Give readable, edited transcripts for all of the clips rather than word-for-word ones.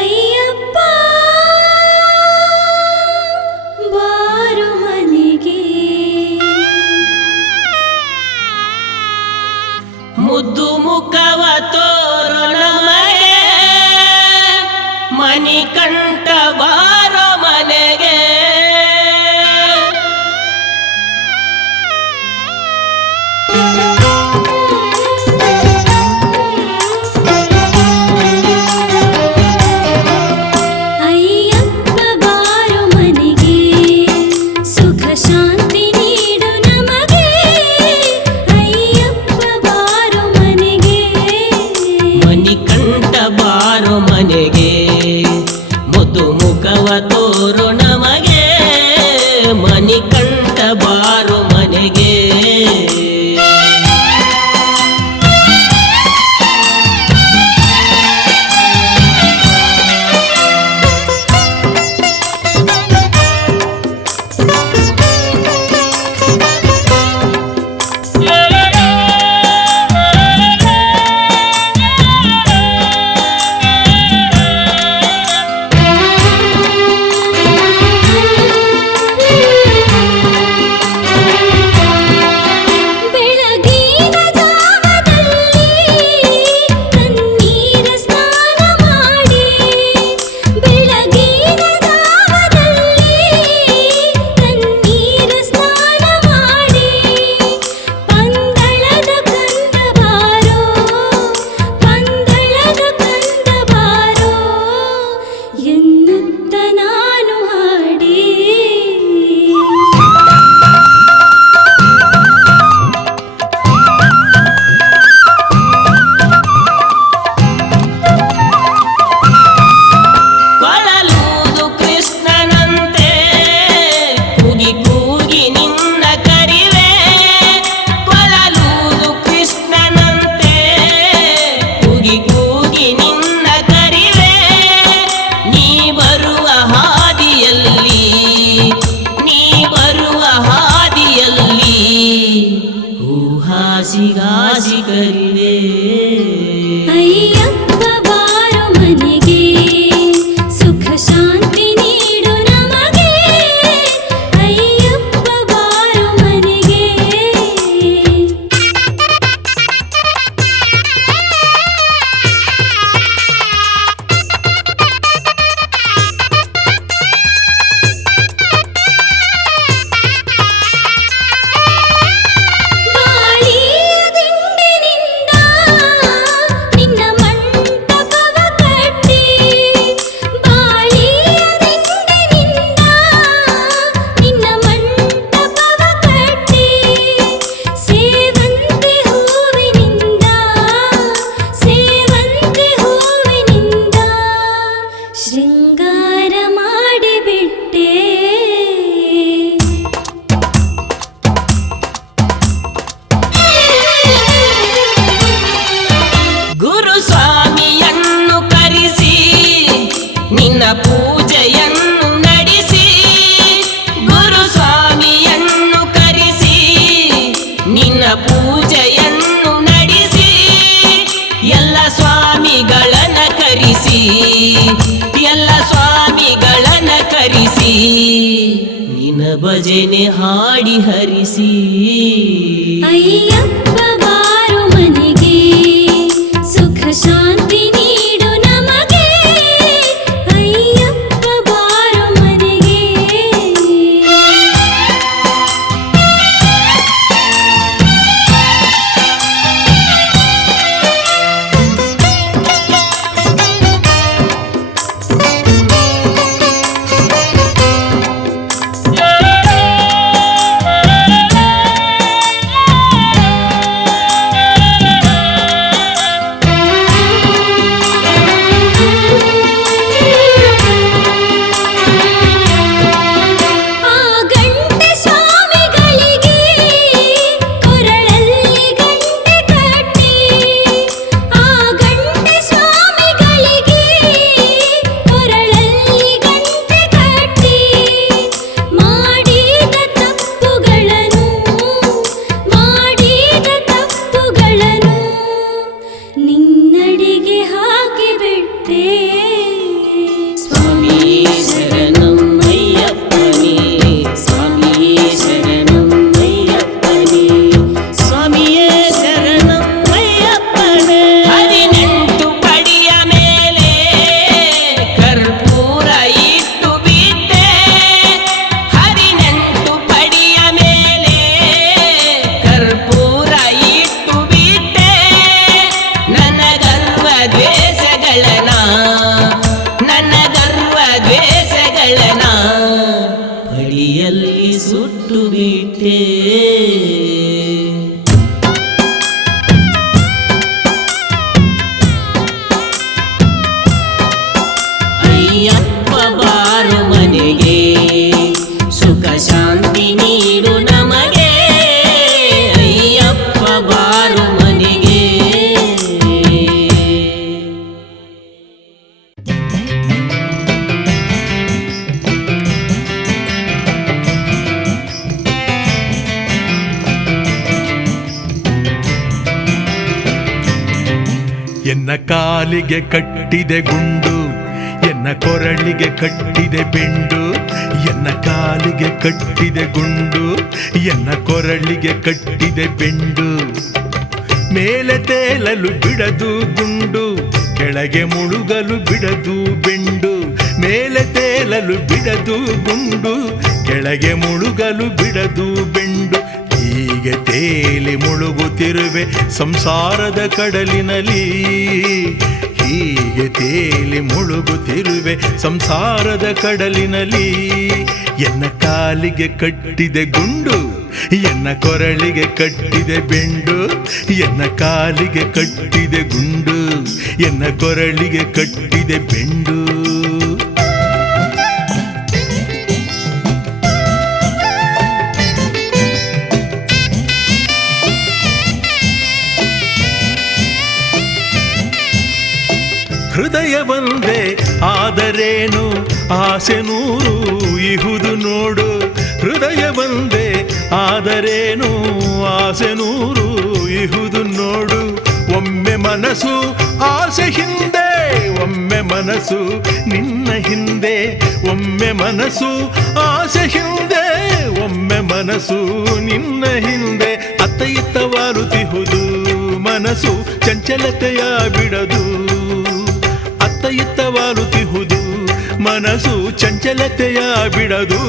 ಅಯ್ಯಪ್ಪ ಬಾರು ಮನೆಗೆ, ಮುದ್ದು ಮುಖವ ತೋರೋ ನಮಗೆ, ಮಣಿಕಂಠ ಬಾರೋ ಮನೆಗೆ. ಮುದ್ದು ಮುಖವ ತೋರೋ ನಮಗೆ, ಮಣಿಕಂಠ ಬಾರೋ ಮನೆಗೆ. ಹಾಸಿ ಕರಿವೆ ಅಯ್ಯಪ್ಪ ಬಾರೋ ಮನೆಗೆ, ಸುಖ ಶಾಂತಿ ನೀಡು ನಮಗೆ. ಅಯ್ಯಪ್ಪ ಬಾರೋ ಮನೆಗೆ. ಶೃಂಗಾರ ಮಾಡಿಬಿಟ್ಟೆ ಗುರು ಸ್ವಾಮಿಯನ್ನು ಕರೆಸಿ ನಿನ್ನ ಪೂಜೆಯನ್ನು ನಡೆಸಿ. ಗುರು ಸ್ವಾಮಿಯನ್ನು ಕರೆಸಿ ನಿನ್ನ ಪೂಜೆಯನ್ನು ನಡೆಸಿ. ಎಲ್ಲ ಸ್ವಾಮಿಗಳನ್ನ ಕರೆಸಿ, ಎಲ್ಲ ಸ್ವಾಮಿಗಳನ್ನ ಕರೆಸಿ, ನಿನ್ನ ಭಜನೆ ಹಾಡಿ ಹರಿಸಿ. ಅಯ್ಯಪ್ಪ ಬಾರೋ ಮನೆಗೆ, ಸುಖ ಶಾಂತಿ ನೀಡು ನಮಗೆ. ಅಯ್ಯಪ್ಪ ಬಾರೋ ಮನೆಗೆ. ಎನ್ನ ಕಾಲಿಗೆ ಕಟ್ಟಿದೆ ಗುಂಡು, ಎನ್ನ ಕೊರಳಿಗೆ ಕಟ್ಟಿದೆ ಬೆಂಡು. ಎನ್ನ ಕಾಲಿಗೆ ಕಟ್ಟಿದೆ ಗುಂಡು, ಎನ್ನ ಕೊರಳಿಗೆ ಕಟ್ಟಿದೆ ಬೆಂಡು. ಮೇಲೆ ತೇಲಲು ಬಿಡದು ಗುಂಡು, ಕೆಳಗೆ ಮುಳುಗಲು ಬಿಡದು ಬೆಂಡು. ಮೇಲೆ ತೇಲಲು ಬಿಡದು ಗುಂಡು, ಕೆಳಗೆ ಮುಳುಗಲು ಬಿಡದು ಬೆಂಡು. ಹೀಗೆ ತೇಲಿ ಮುಳುಗುತ್ತಿರುವೆ ಸಂಸಾರದ ಕಡಲಿನಲ್ಲಿ, ಹೀಗೆ ತೇಲಿ ಮುಳುಗುತ್ತಿರುವೆ ಸಂಸಾರದ ಕಡಲಿನಲ್ಲಿ. ಎನ್ನ ಕಾಲಿಗೆ ಕಟ್ಟಿದೆ ಗುಂಡು, ಎನ್ನ ಕೊರಳಿಗೆ ಕಟ್ಟಿದೆ ಬೆಂಡು. ಎನ್ನ ಕಾಲಿಗೆ ಕಟ್ಟಿದೆ ಗುಂಡು, ಎನ್ನ ಕೊರಳಿಗೆ ಕಟ್ಟಿದೆ ಬೆಂಡು. ಹೃದಯ ಒಂದೇ ಆದರೇನು, ಆಸೆ ನೂರು ಇಹುದು ನೋಡು. ಹೃದಯ ಒಂದೇ ಆದರೇನು, ಆಸೆ ನೂರು ಇಹುದು ನೋಡು. ಒಮ್ಮೆ ಮನಸ್ಸು ಆಸೆ ಹಿಂದೆ, ಒಮ್ಮೆ ಮನಸ್ಸು ನಿನ್ನ ಹಿಂದೆ. ಒಮ್ಮೆ ಮನಸ್ಸು ಆಸೆ ಹಿಂದೆ, ಒಮ್ಮೆ ಮನಸ್ಸು ನಿನ್ನ ಹಿಂದೆ. ಅತ್ತ ಇತ್ತ ವಾಲುತ್ತಿಹುದು ಮನಸ್ಸು, ಚಂಚಲತೆಯ ಬಿಡದು. ಅತ್ತ ಇತ್ತ ವಾಲುತ್ತಿಹುದು ಮನಸ್ಸು, ಚಂಚಲತೆಯ ಬಿಡದು.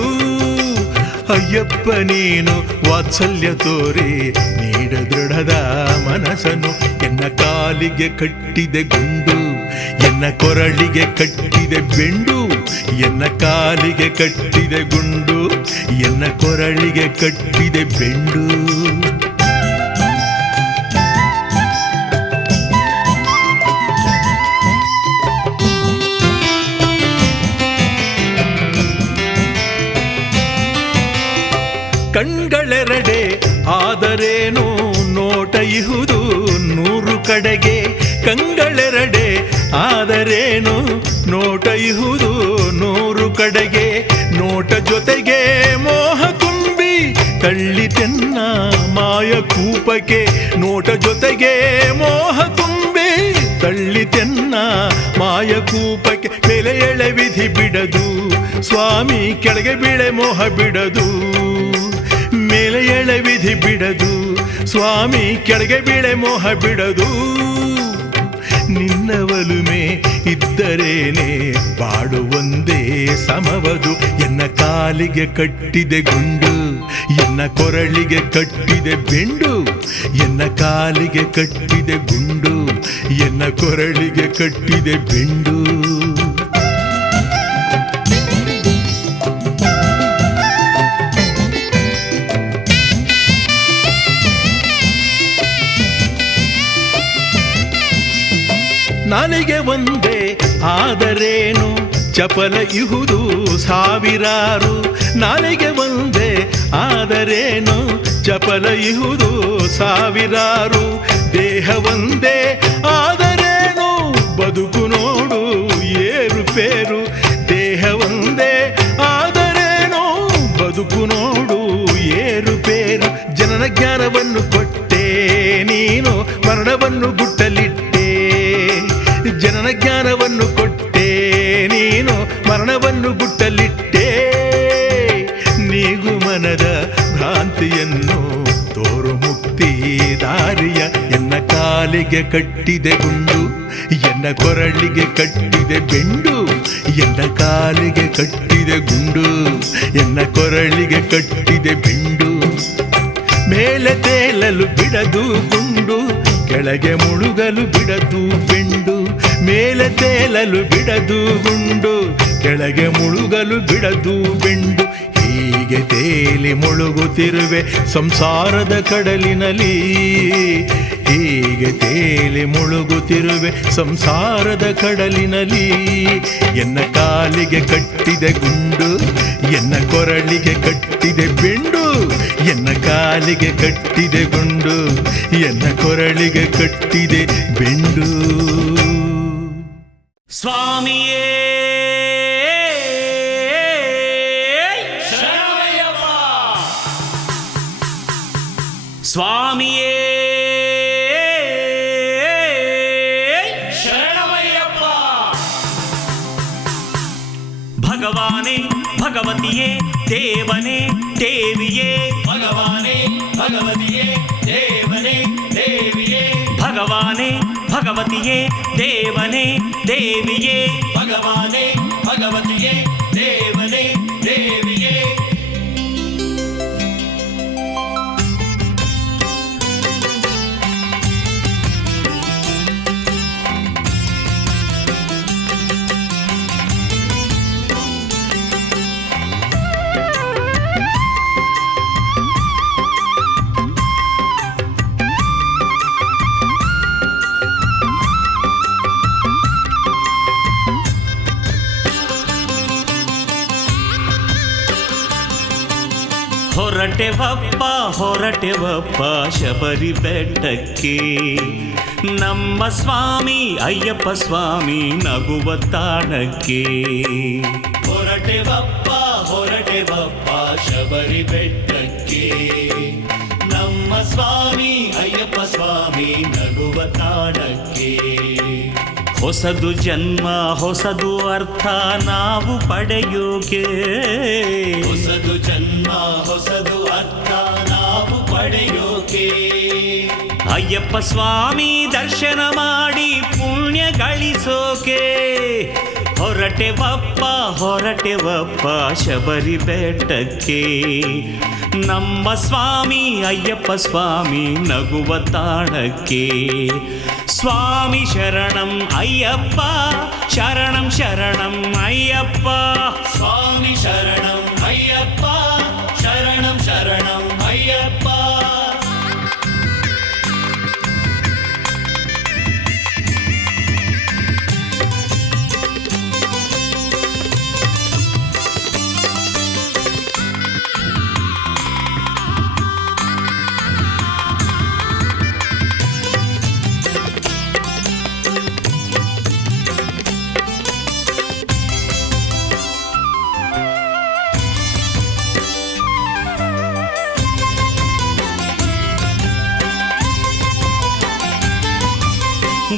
ಅಯ್ಯಪ್ಪ ನೀನು ವಾತ್ಸಲ್ಯ ತೋರಿ ನೀಡ ದೃಢದ ಮನಸ್ಸನ್ನು. ಎನ್ನ ಕಾಲಿಗೆ ಕಟ್ಟಿದೆ ಗುಂಡು, ಎನ್ನ ಕೊರಳಿಗೆ ಕಟ್ಟಿದೆ ಬೆಂಡು. ಎನ್ನ ಕಾಲಿಗೆ ಕಟ್ಟಿದೆ ಗುಂಡು, ಎನ್ನ ಕೊರಳಿಗೆ ಕಟ್ಟಿದೆ ಬೆಂಡು. ಕಣ್ಗಳೆರಡೆ ಆದರೇನು, ನೋಟ ಇಹುದು ನೂರು ಕಡೆಗೆ. ಕಂಗಳೆರಡೆ ಆದರೇನು, ನೋಟ ಇಹುದು ನೂರು ಕಡೆಗೆ. ನೋಟ ಜೊತೆಗೆ ಮೋಹ ತುಂಬಿ ತಳ್ಳಿತೆನ್ನ ಮಾಯ ಕೂಪಕ್ಕೆ. ನೋಟ ಜೊತೆಗೆ ಮೋಹ ತುಂಬಿ ತಳ್ಳಿತೆನ್ನ ಮಾಯ ಕೂಪಕ್ಕೆ. ಮೇಲೆ ಎಳೆ ವಿಧಿ ಬಿಡದು ಸ್ವಾಮಿ, ಕೆಳಗೆ ಬೀಳೆ ಮೋಹ ಬಿಡದು. ಮೇಲೆ ಎಳೆ ವಿಧಿ ಬಿಡದು ಸ್ವಾಮಿ, ಕೆಳಗೆ ಬೀಳೆ ಮೋಹ ಬಿಡದು. ನಿನ್ನ ಒಲುಮೆ ಇದ್ದರೇನೆ ಬಾಡುವಂದೇ ಸಮವದು. ಎನ್ನ ಕಾಲಿಗೆ ಕಟ್ಟಿದೆ ಗುಂಡು, ಎನ್ನ ಕೊರಳಿಗೆ ಕಟ್ಟಿದೆ ಬೆಂಡು. ಎನ್ನ ಕಾಲಿಗೆ ಕಟ್ಟಿದೆ ಗುಂಡು, ಎನ್ನ ಕೊರಳಿಗೆ ಕಟ್ಟಿದೆ ಬೆಂಡು. ನಾಲಿಗೆ ಒಂದೇ ಆದರೇನು, ಚಪಲ ಇಹುದು ಸಾವಿರಾರು. ನಾಲಿಗೆ ಒಂದೇ ಆದರೇನು, ಚಪಲ ಇಹುದು ಸಾವಿರಾರು. ದೇಹ ಒಂದೇ ಆದರೇನು, ಬದುಕು ನೋಡು ಏರುಪೇರು. ದೇಹ ಒಂದೇ ಆದರೇನು, ಬದುಕು ನೋಡು ಏರುಪೇರು. ಜನನ ಜ್ಞಾನವನ್ನು ಕೊಟ್ಟೆ ನೀನು, ಮರಣವನ್ನು ಗುಟ್ಟಲಿಟ್ಟೆ. ಜನನ ಜ್ಞಾನವನ್ನು ಕೊಟ್ಟೆ ನೀನು, ಮರಣವನ್ನು ಗುಟ್ಟಲಿಟ್ಟೆ. ನೀಗು ಮನದ ಭ್ರಾಂತಿಯನ್ನು ತೋರು ಮುಕ್ತಿ ದಾರಿಯ. ಎನ್ನ ಕಾಲಿಗೆ ಕಟ್ಟಿದೆ ಗುಂಡು, ಎನ್ನ ಕೊರಳಿಗೆ ಕಟ್ಟಿದೆ ಬೆಂಡು. ಎನ್ನ ಕಾಲಿಗೆ ಕಟ್ಟಿದೆ ಗುಂಡು, ಎನ್ನ ಕೊರಳಿಗೆ ಕಟ್ಟಿದೆ ಬೆಂಡು. ಮೇಲೆ ತೇಲಲು ಬಿಡದು ಗುಂಡು, ಕೆಳಗೆ ಮುಳುಗಲು ಬಿಡದು ಬೆಂಡು. ಮೇಲೆ ತೇಲಲು ಬಿಡದು ಗುಂಡು, ಕೆಳಗೆ ಮುಳುಗಲು ಬಿಡದು ಬೆಂಡು. ಹೀಗೆ ತೇಲಿ ಮುಳುಗುತ್ತಿರುವೆ ಸಂಸಾರದ ಕಡಲಿನಲ್ಲಿ, ಹೀಗೆ ತೇಲಿ ಮುಳುಗುತ್ತಿರುವೆ ಸಂಸಾರದ ಕಡಲಿನಲ್ಲಿ. ಎನ್ನ ಕಾಲಿಗೆ ಕಟ್ಟಿದೆ ಗುಂಡು, ಎನ್ನ ಕೊರಳಿಗೆ ಕಟ್ಟಿದೆ ಬೆಂಡು. ಎನ್ನ ಕಾಲಿಗೆ ಕಟ್ಟಿದೆ ಗುಂಡು, ಎನ್ನ ಕೊರಳಿಗೆ ಕಟ್ಟಿದೆ ಬೆಂಡು. ಸ್ವಾಮಿಯೇ ಶರಣಯ್ಯಪ್ಪ, ಸ್ವಾಮಿಯೇ ಭಗವಾನೇ ಭಗವತಿಯೇ ದೇವನೇ ದೇವಿಯೇ ಭಗವಾನೇ ಭಗವತಿಯೇ ದೇವನೇ ದೇವಿಯೇ ಭಗವಾನೇ ಭಗವತಿಯೇ ದೇವನೇ ದೇವಿಯೇ ಭಗವಾನೇ ಭಗವತಿಯೇ ದೇವನೇ ದೇವಿಯೇ ಹೊರಟೆವಪ್ಪ ಹೊರಟೆವಪ್ಪ ಶಬರಿ ಬೆಟ್ಟಕ್ಕೆ ನಮ್ಮ ಸ್ವಾಮಿ ಅಯ್ಯಪ್ಪ ಸ್ವಾಮಿ ನಗುವ ತಾಣಕ್ಕೆ ಹೊರಟೆವಪ್ಪ ಹೊರಟೆವಪ್ಪ ಶಬರಿ ಬೆಟ್ಟಕ್ಕೆ ನಮ್ಮ ಸ್ವಾಮಿ ಅಯ್ಯಪ್ಪ ಸ್ವಾಮಿ ನಗುವ ತಾಣಕ್ಕೆ ಹೊಸದು ಜನ್ಮ ಹೊಸದು ಅರ್ಥ ನಾವು ಪಡೆಯೋಕೆ ಹೊಸದು ಜನ್ಮ ಹೊಸದು ಅರ್ಥ ನಾವು ಪಡೆಯೋಕೆ ಅಯ್ಯಪ್ಪ ಸ್ವಾಮಿ ದರ್ಶನ ಮಾಡಿ ಪುಣ್ಯ ಗಳಿಸೋಕೆ ಹೊರಟೆವಪ್ಪ ಹೊರಟೆವಪ್ಪ ಶಬರಿ ಬೆಟ್ಟಕ್ಕೆ ನಮ್ಮ ಸ್ವಾಮಿ ಅಯ್ಯಪ್ಪ ಸ್ವಾಮಿ ನಗುವ ತಾಣಕ್ಕೆ ಸ್ವಾಮಿ ಶರಣಂ ಅಯ್ಯಪ್ಪ ಶರಣಂ ಶರಣಂ ಅಯ್ಯಪ್ಪ ಸ್ವಾಮಿ ಶರಣಂ ಅಯ್ಯಪ್ಪ ಶರಣಂ ಶರಣಂ ಅಯ್ಯಪ್ಪ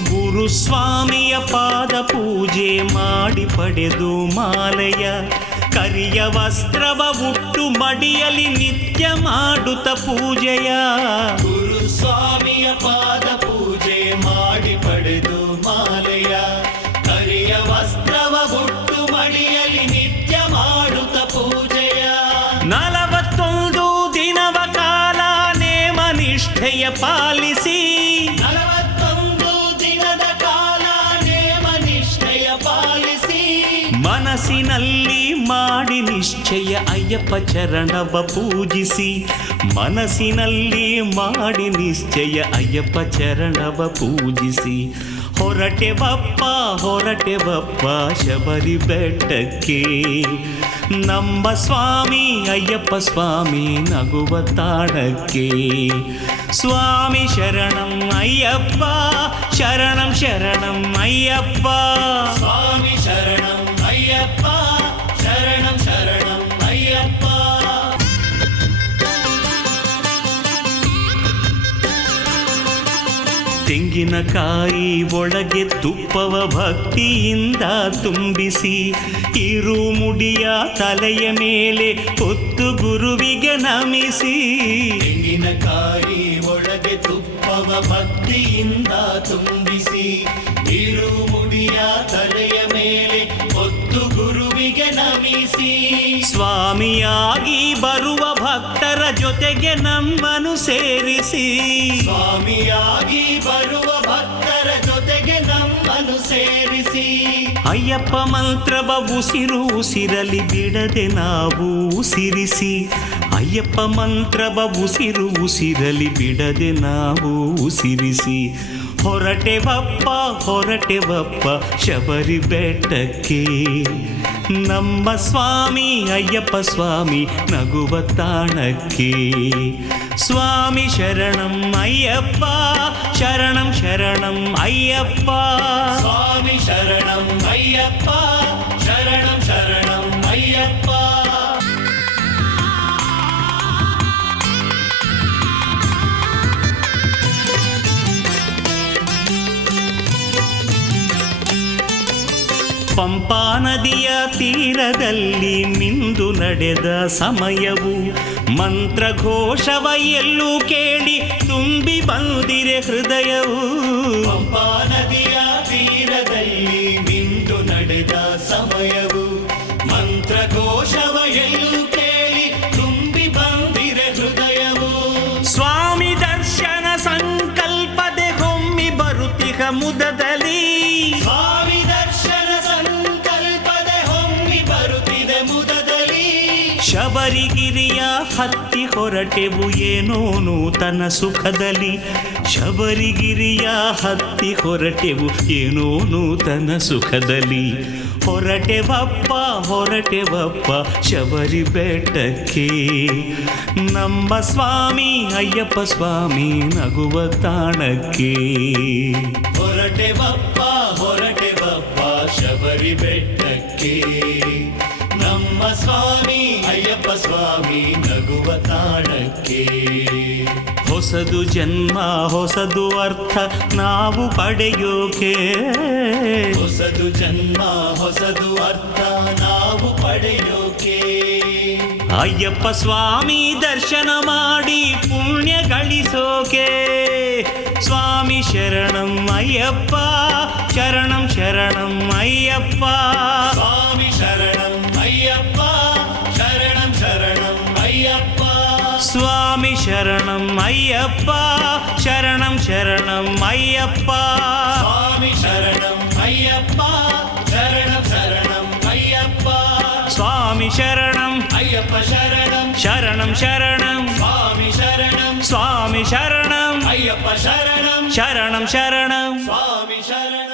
ಗುರುಸ್ವಾಮಿಯ ಪಾದ ಪೂಜೆ ಮಾಡಿ ಪಡೆದು ಮಾಲೆಯ ಕರಿಯ ವಸ್ತ್ರವ ಉಟ್ಟು ಮಡಿಯಲಿ ನಿತ್ಯ ಮಾಡುತ್ತ ಪೂಜೆಯ ಗುರು ಸ್ವಾಮಿಯ ಪಾದ ಪೂಜೆ ಮಾಡಿ ಪಡೆದು ಮಾಲೆಯ ಕರಿಯ ವಸ್ತ್ರವ ಹುಟ್ಟು ಮಡಿಯಲಿ ನಿತ್ಯ ಮಾಡುತ್ತ ಪೂಜೆಯ 41 ದಿನವ ಕಾಲ ನೇಮ ನಿಷ್ಠೆಯ ಪಾಲಿಸಿ 41 ದಿನದ ಕಾಲ ನೇಮ ನಿಷ್ಠೆಯ ಪಾಲಿಸಿ ಮನಸ್ಸಿನಲ್ಲಿ ಮಾಡಿ ನಿಶ್ಚಯ ಅಯ್ಯಪ್ಪ ಚರಣವ ಪೂಜಿಸಿ ಮನಸ್ಸಿನಲ್ಲಿ ಮಾಡಿ ನಿಶ್ಚಯ ಅಯ್ಯಪ್ಪ ಚರಣವ ಪೂಜಿಸಿ ಹೊರಟೆವಪ್ಪ ಹೊರಟೆವಪ್ಪ ಶಬರಿ ಬೆಟ್ಟಕ್ಕೆ ನಮ್ಮ ಸ್ವಾಮಿ ಅಯ್ಯಪ್ಪ ಸ್ವಾಮಿ ನಗುವ ತಾಣಕ್ಕೆ ಸ್ವಾಮಿ ಶರಣಂ ಅಯ್ಯಪ್ಪ ಶರಣಂ ಶರಣಂ ಅಯ್ಯಪ್ಪ ಸ್ವಾಮಿ ಶರಣಂ ಅಯ್ಯಪ್ಪ ಶರಣಂ ಶರಣಂ ಅಯ್ಯಪ್ಪ ತೆಂಗಿನಕಾಯಿ ಒಳಗೆ ತುಪ್ಪವ ಭಕ್ತಿಯಿಂದ ತುಂಬಿಸಿ ಇರು ಮುಡಿಯ ತಲೆಯ ಮೇಲೆ ಹೊತ್ತು ಗುರುವಿಗೆ ನಮಿಸಿ ತೆಂಗಿನಕಾಯಿ ಒಳಗೆ ತುಪ್ಪವ ಭಕ್ತಿಯಿಂದ ತುಂಬಿಸಿ ಇರು ಮುಡಿಯ ತಲೆಯ ಮೇಲೆ ಹೊತ್ತು ಗುರುವಿಗೆ ನಮಿಸಿ ಸ್ವಾಮಿಯಾಗಿ ಬರುವ ಭಕ್ತರ ಜೊತೆಗೆ ನಮ್ಮನ್ನು ಸೇರಿಸಿ ಸ್ವಾಮಿಯಾಗಿ ಬರುವ ಭಕ್ತರ ಜೊತೆಗೆ ನಮ್ಮನ್ನು ಸೇರಿಸಿ ಅಯ್ಯಪ್ಪ ಮಂತ್ರವ ಉಸಿರು ಉಸಿರಲಿ ಬಿಡದೆ ನಾವು ಉಸಿರಿಸಿ ಅಯ್ಯಪ್ಪ ಮಂತ್ರವ ಉಸಿರು ಉಸಿರಲಿ ಬಿಡದೆ ನಾವು ಉಸಿರಿಸಿ ಹೊರಟೆವಪ್ಪ ಹೊರಟೆವಪ್ಪ ಶಬರಿ ಬೆಟ್ಟಕ್ಕೆ ನಮ್ಮ ಸ್ವಾಮಿ ಅಯ್ಯಪ್ಪ ಸ್ವಾಮಿ ನಗುವ ತಾಣಕ್ಕೆ ಸ್ವಾಮಿ ಶರಣಂ ಅಯ್ಯಪ್ಪ ಶರಣಂ ಶರಣಂ ಅಯ್ಯಪ್ಪ ಸ್ವಾಮಿ ಶರಣಂ ಅಯ್ಯಪ್ಪ ಶರಣಂ ಶರಣಂ ಅಯ್ಯಪ್ಪ ಪಂಪಾ ನದಿಯ ತೀರದಲ್ಲಿ ಮಿಂದು ನಡೆದ ಸಮಯವು ಮಂತ್ರಘೋಷವ ಎಲ್ಲೂ ಕೇಳಿ ತುಂಬಿ ಬಂದಿರೆ ಹೃದಯವು. ಪಂಪಾ ನದಿಯ ತೀರದಲ್ಲಿ ಮಿಂದು ನಡೆದ ಸಮಯವು ಮಂತ್ರಘೋಷವ ಎಲ್ಲೂ ಕೇಳಿ ತುಂಬಿ ಬಂದಿರೆ ಹೃದಯವು. ಸ್ವಾಮಿ ದರ್ಶನ ಸಂಕಲ್ಪದೆ ಹೊಮ್ಮಿ ಬರುತ್ತಿಹ ಮುದದಲ್ಲಿ. ಸ್ವಾಮಿ ದರ್ಶನ ಸಂಕಲ್ಪದೆ ಹೊಮ್ಮಿ ಬರುತ್ತಿದೆ ಮುದದಲ್ಲಿ. ಶಬರಿಗಿರಿಯ ಹತ್ತಿ ಹೊರಟೆವು ಏನೋ ನೂತನ ಸುಖದಲ್ಲಿ. ಶಬರಿಗಿರಿಯ ಹತ್ತಿ ಹೊರಟೆವು ಏನೋ ನೂತನ ಸುಖದಲ್ಲಿ. ಹೊರಟೆವಪ್ಪ ಹೊರಟೆವಪ್ಪ ಶಬರಿ ಬೆಟ್ಟಕ್ಕೆ, ನಮ್ಮ ಸ್ವಾಮಿ ಅಯ್ಯಪ್ಪ ಸ್ವಾಮಿ ನಗುವ ತಾಣಕ್ಕೆ. ಹೊರಟೆವಪ್ಪ ಹೊರಟೆವಪ್ಪ ಶಬರಿ ಬೆಟ್ಟಕ್ಕೆ, ನಮ್ಮ ಸ್ವಾಮಿ ಅಯ್ಯಪ್ಪ ಸ್ವಾಮಿ ನಗುವ ತಾಣಕ್ಕೆ. ಹೊಸದು ಜನ್ಮ ಹೊಸದು ಅರ್ಥ ನಾವು ಪಡೆಯೋಕೆ. ಹೊಸದು ಜನ್ಮ ಹೊಸದು ಅರ್ಥ ನಾವು ಪಡೆಯೋಕೆ. ಅಯ್ಯಪ್ಪ ಸ್ವಾಮಿ ದರ್ಶನ ಮಾಡಿ ಪುಣ್ಯ ಗಳಿಸೋಕೆ. ಸ್ವಾಮಿ ಶರಣಂ ಅಯ್ಯಪ್ಪ ಶರಣಂ ಶರಣಂ ಅಯ್ಯಪ್ಪ. ಸ್ವಾಮಿ ಶರಣಂ ಅಯ್ಯಪ್ಪ ಶರಣಂ ಶರಣಂ ಅಯ್ಯಪ್ಪ. ಸ್ವಾಮಿ ಶರಣಂ ಅಯ್ಯಪ್ಪ ಶರಣಂ ಶರಣಂ ಅಯ್ಯಪ್ಪ. ಸ್ವಾಮಿ ಶರಣಂ ಅಯ್ಯಪ್ಪ ಶರಣಂ ಶರಣಂ ಅಯ್ಯಪ್ಪ. ಸ್ವಾಮಿ ಶರಣಂ ಅಯ್ಯಪ್ಪ ಶರಣಂ ಶರಣಂ ಶರಣಂ ಸ್ವಾಮಿ ಶರಣಂ. ಸ್ವಾಮಿ ಶರಣಂ ಅಯ್ಯಪ್ಪ ಶರಣಂ ಶರಣಂ ಶರಣಂ. ಸ್ವಾಮಿ ಶರಣಂ.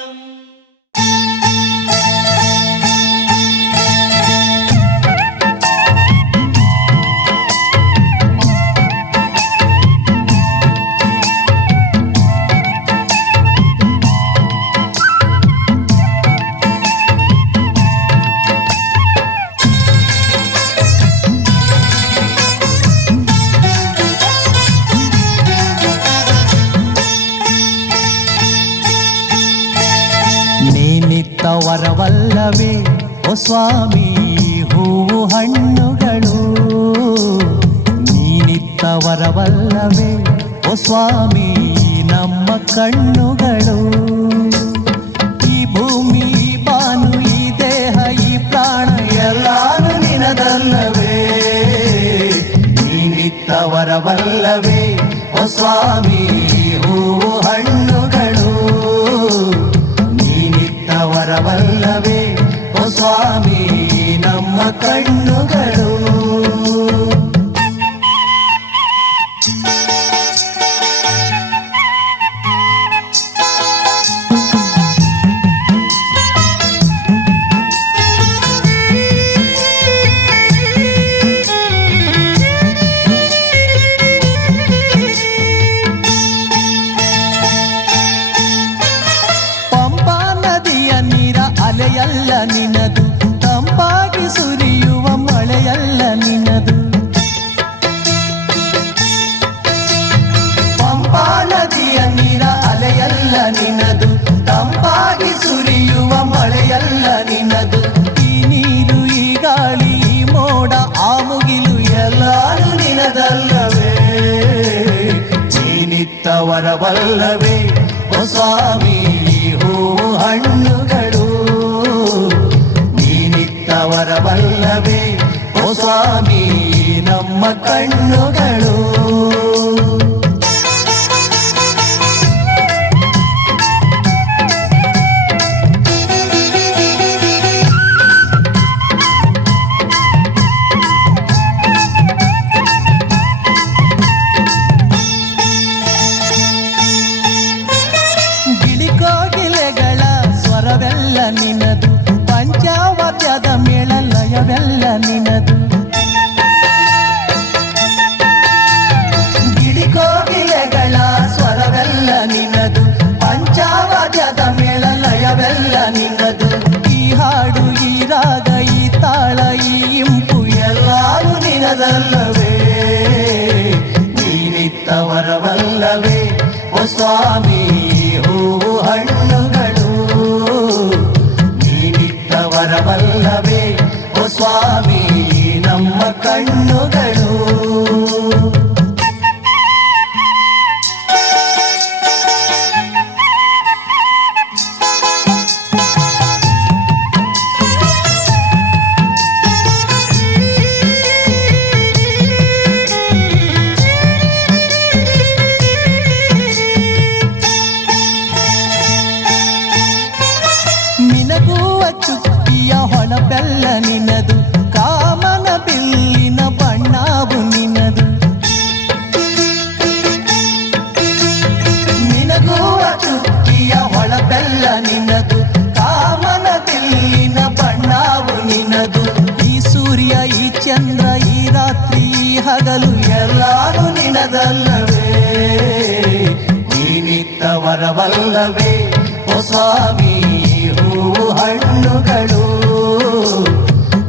ವರವಲ್ಲವೇ ಓ ಸ್ವಾಮಿ ಹೂವು ಹಣ್ಣುಗಳು. ನೀನಿತ್ತ ವರವಲ್ಲವೇ ಓ ಸ್ವಾಮಿ ನಮ್ಮ ಕಣ್ಣುಗಳು. ಈ ಭೂಮಿ ಈ ಬಾನು ಈ ದೇಹ ಈ ಪ್ರಾಣ ಎಲ್ಲಾನು ನಿನದಲ್ಲವೇ. ನೀನಿತ್ತ ವರವಲ್ಲವೇ ಓ ಸ್ವಾಮಿ ಹೂವು ಹಣ್ಣುಗಳು. ವರವಲ್ಲವೇ ಓ ಸ್ವಾಮಿ ನಮ್ಮ ಕಣ್ಣುಗಳು. ಅಲೆಯಲ್ಲ ನಿನದು ತಂಪಾಗಿ ಸುರಿಯುವ ಮಳೆಯಲ್ಲ ನಿನದು. ಪಂಪಾ ನದಿಯ ನೀರ ಅಲೆಯಲ್ಲ ನಿನದು ತಂಪಾಗಿ ಸುರಿಯುವ ಮಳೆಯಲ್ಲ ನಿನದು. ಈ ನೀರು ಈ ಗಾಳಿ ಈ ಮೋಡ ಆ ಮುಗಿಲು ಎಲ್ಲಾನು ನಿನದಲ್ಲವೇ. ನೀನಿತ್ತ ವರವಲ್ಲವೇ ಓ ಸ್ವಾಮಿ ಹೂವು ಹಣ್ಣುಗಳು. ವರವಲ್ಲವೇ ಓ ಸ್ವಾಮಿ ನಮ್ಮ ಕಣ್ಣುಗಳು. ಗಿಳಿಕೋಗಿಲೆಗಳ ಸ್ವರವೆಲ್ಲ ನಿನದು. ಪಂಚಾವಾದ್ಯದ ಮೇಳ ಲಯವೆಲ್ಲ ನಿನದು. ಗಿಳಿಕೋಗಿಲೆಗಳ ಸ್ವರವೆಲ್ಲ ನಿನದು. ಪಂಚಾವಾದ್ಯದ ಮೇಳ ಲಯವೆಲ್ಲ ನಿನದು. ಈ ಹಾಡು ಈ ರಾಗ ಈ ತಾಳ ಈ ಇಂಪು ಎಲ್ಲಾರು ನಿನದಲ್ಲವೇ. ನೀನಿತ್ತ ವರವಲ್ಲವೇ ಓ ಸ್ವಾಮಿ ಹೂವು ಹಣ್ಣುಗಳು. ನೀನಿತ್ತ ವರವಲ್ಲವೇ ಓ ಸ್ವಾಮಿ ನಮ್ಮ ಕಣ್ಣುಗಳು. ಮಿನಗುವ ಚುಕ್ಕಿಯ ಹೊಳಬೆಲ್ಲ ನಿನದು, ಕಾಮನ ಬಿಲ್ಲಿನ ಬಣ್ಣವು ನಿನದು. ಮಿನಗುವ ಚುಕ್ಕಿಯ ಹೊಳಬೆಲ್ಲ ನಿನದು, ಕಾಮನ ಬಿಲ್ಲಿನ ಬಣ್ಣವು ನಿನದು. ಈ ಸೂರ್ಯ ಈ ಚಂದ್ರ ಈ ರಾತ್ರಿ ಈ ಹಗಲು ಎಲ್ಲಾರು ನಿನದಲ್ಲವೇ, ನೀನಿತ್ತ ವರವಲ್ಲವೇ ಓ ಸ್ವಾಮಿ ಹೂವು ಹಣ್ಣುಗಳು.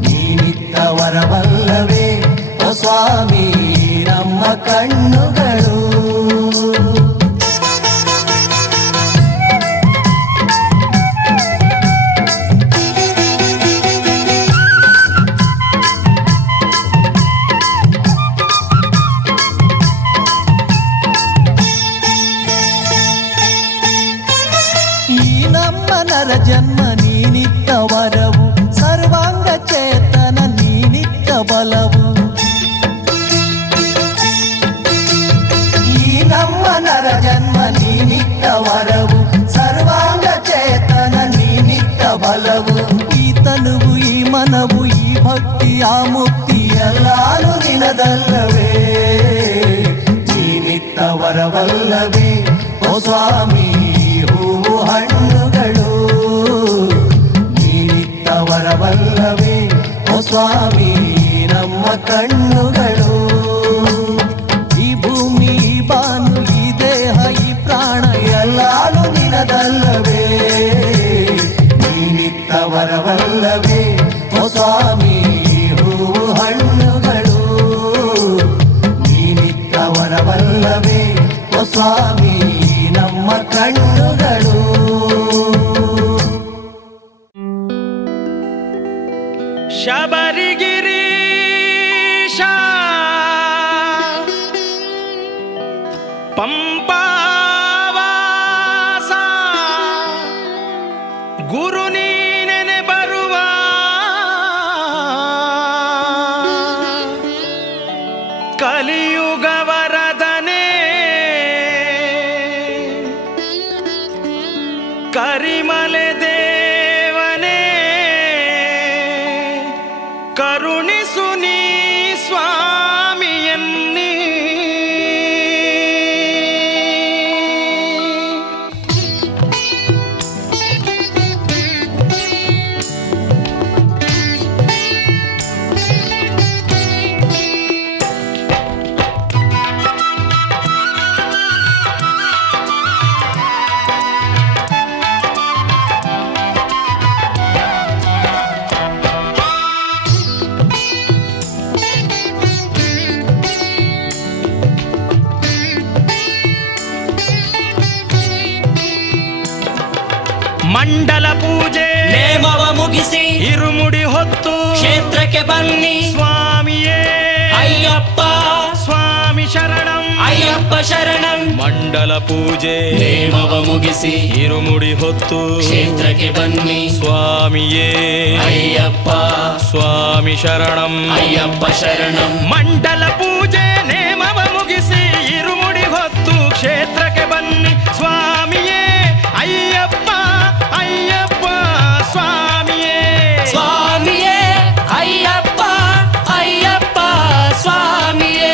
ನೀನಿತ್ತ ವರವಲ್ಲವೇ ಓ ಸ್ವಾಮಿ ನಮ್ಮ ಕಣ್ಣುಗಳು. ನರ ಜನ್ಮ ನೀನಿತ್ತ ವರವು, ಸರ್ವಾಂಗ ಚೇತನ ನೀನಿತ್ತ ಬಲವು. ಈ ನಮ್ಮ ನರ ಜನ್ಮ ನೀನಿತ್ತ ವರವು, ಸರ್ವಾಂಗ ಚೇತನ ನೀನಿತ್ತ ಬಲವು. ಈ ತನುವು ಈ ಮನವು ಈ ಭಕ್ತಿ ಆ ಮುಕ್ತಿ ಎಲ್ಲಾನು ನಿನದಲ್ಲವೇ, ನೀನಿತ್ತ ವರವಲ್ಲವೇ ಓ ಸ್ವಾಮಿ ಹೂವು ಹಣ್ಣುಗಳು. ನೀನಿತ್ತ ವರವಲ್ಲವೇ ಓ ಸ್ವಾಮಿ ನಮ್ಮ ಕಣ್ಣುಗಳು. ಈ ಭೂಮಿ ಈ ಬಾನು ಈ ದೇಹ ಈ ಪ್ರಾಣ ಎಲ್ಲಾನು ನಿನದಲ್ಲವೇ, ನೀನಿತ್ತ ವರವಲ್ಲವೇ ಓ ಸ್ವಾಮಿ ಹೂವು ಹಣ್ಣುಗಳು. ನೀನಿತ್ತ ವರವಲ್ಲವೇ ಓ ಸ್ವಾಮಿ ನಮ್ಮ ಕಣ್ಣುಗಳು. ಶಬರಿಗಿರೀಶ ಪಂಪಾವಾಸ ಗುರು ನೀನೆನೆ ಬರುವ ಕಲಿಯುಗ ವರದನೆ ಕರಿಮಲೆ ದೇವನೇ ಕರುಣಿಸು ನೀ ಸ್ವಾಮಿಯನ್ನಿ. ಮಂಡಲ ಪೂಜೆ ನೇಮವ ಮುಗಿಸಿ ಇರುಮುಡಿ ಹೊತ್ತು ಕ್ಷೇತ್ರಕ್ಕೆ ಬನ್ನಿ ಸ್ವಾಮಿಯೇ ಅಯ್ಯಪ್ಪ ಸ್ವಾಮಿ ಶರಣಂ ಅಯ್ಯಪ್ಪ ಶರಣಂ. ಮಂಡಲ ಪೂಜೆ ನೇಮವ ಮುಗಿಸಿ ಇರುಮುಡಿ ಹೊತ್ತು ಕ್ಷೇತ್ರಕ್ಕೆ ಬನ್ನಿ ಸ್ವಾಮಿಯೇ ಅಯ್ಯಪ್ಪ ಸ್ವಾಮಿ ಶರಣಂ ಅಯ್ಯಪ್ಪ ಶರಣಂ. ಮಂಡಲ ಪೂಜೆ ನೇಮವ ಮುಗಿಸಿ ಇರುಮುಡಿ ಹೊತ್ತು ಕ್ಷೇತ್ರಕ್ಕೆ ಬನ್ನಿ ಸ್ವಾಮಿಯೇ ಅಯ್ಯಪ್ಪ ಅಯ್ಯಪ್ಪ ಸ್ವಾಮಿಯೇ ಸ್ವಾಮಿಯೇ ಅಯ್ಯಪ್ಪ ಅಯ್ಯಪ್ಪ ಸ್ವಾಮಿಯೇ.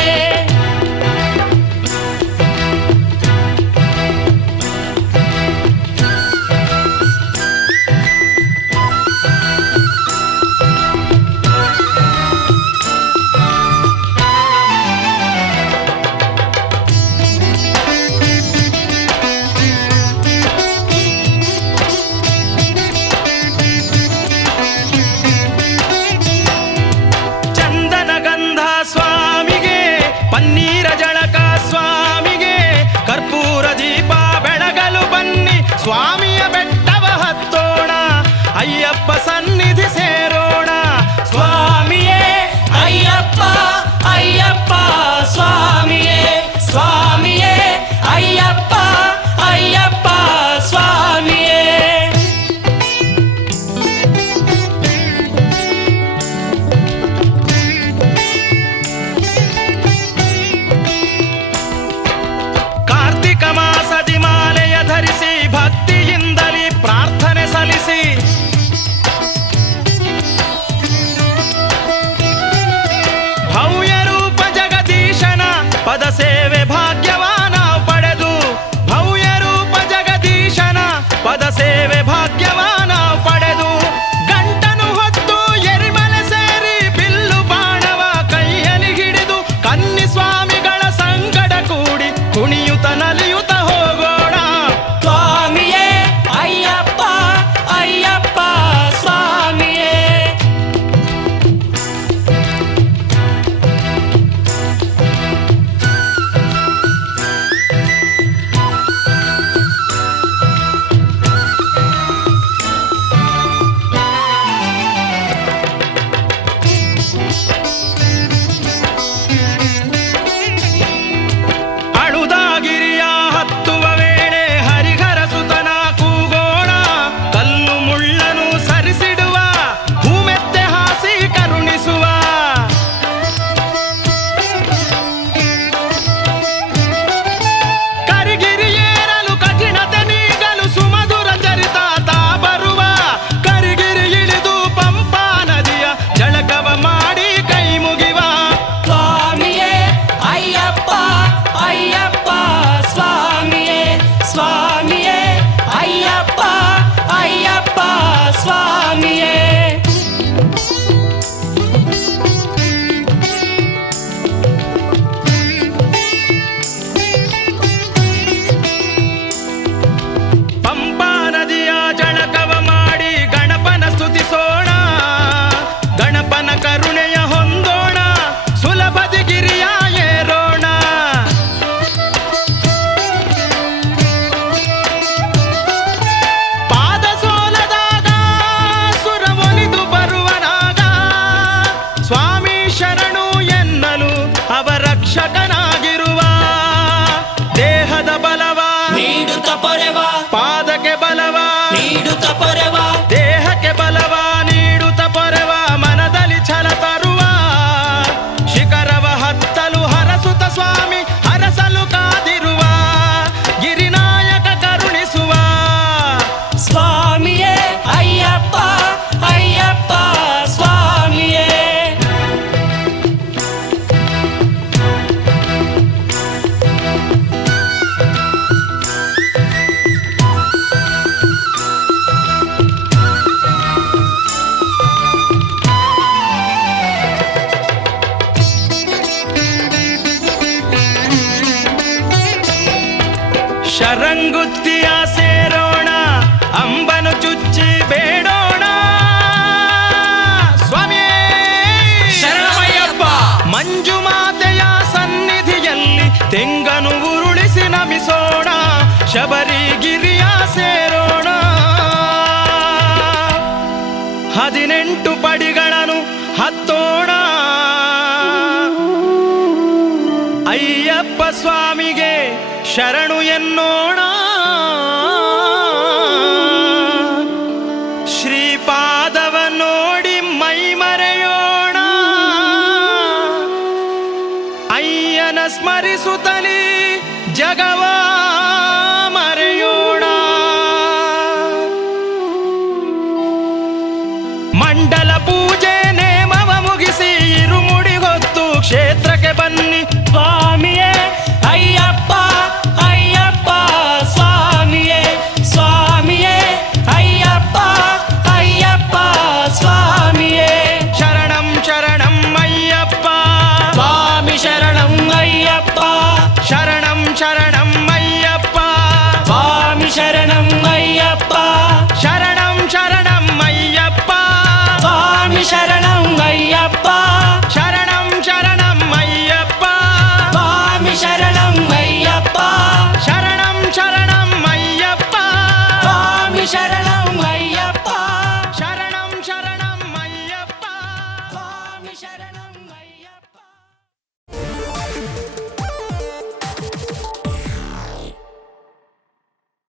ತೆಂಗನು ಉರುಳಿಸಿ ನಮಿಸೋಣ, ಶಬರಿಗಿರಿಯ ಸೇರೋಣ. 18 ಪಡಿಗಳನ್ನು ಹತ್ತೋಣ, ಅಯ್ಯಪ್ಪ ಸ್ವಾಮಿಗೆ ಶರಣು ಎನ್ನೋಣ. ಶ್ರೀಪಾದವ ನೋಡಿ ಮೈ ಮರೆಯೋಣ, ಅಯ್ಯನ ಸ್ಮರಿಸುತ್ತಲೇ ಜಗವ ಮರೆಯೋಣ. ಮಂಡಲ ಪೂಜೆ ನೇಮವ ಮುಗಿಸಿ ಇರುಮುಡಿ ಹೊತ್ತು ಕ್ಷೇತ್ರಕ್ಕೆ ಬನ್ನಿ. ಸ್ವಾಮಿಯೇ ಅಯ್ಯಪ್ಪ ಅಯ್ಯಪ್ಪ ಸ್ವಾಮಿಯೇ ಸ್ವಾಮಿಯೇ ಅಯ್ಯಪ್ಪ ಅಯ್ಯಪ್ಪ ಸ್ವಾಮಿಯೇ. ಶರಣಂ ಶರಣಂ ಅಯ್ಯಪ್ಪ, ಸ್ವಾಮಿ ಶರಣಂ ಅಯ್ಯಪ್ಪ, ಶರಣಂ ಶರಣಂ ಅಯ್ಯಪ್ಪ, ಸ್ವಾಮಿ ಶರಣಂ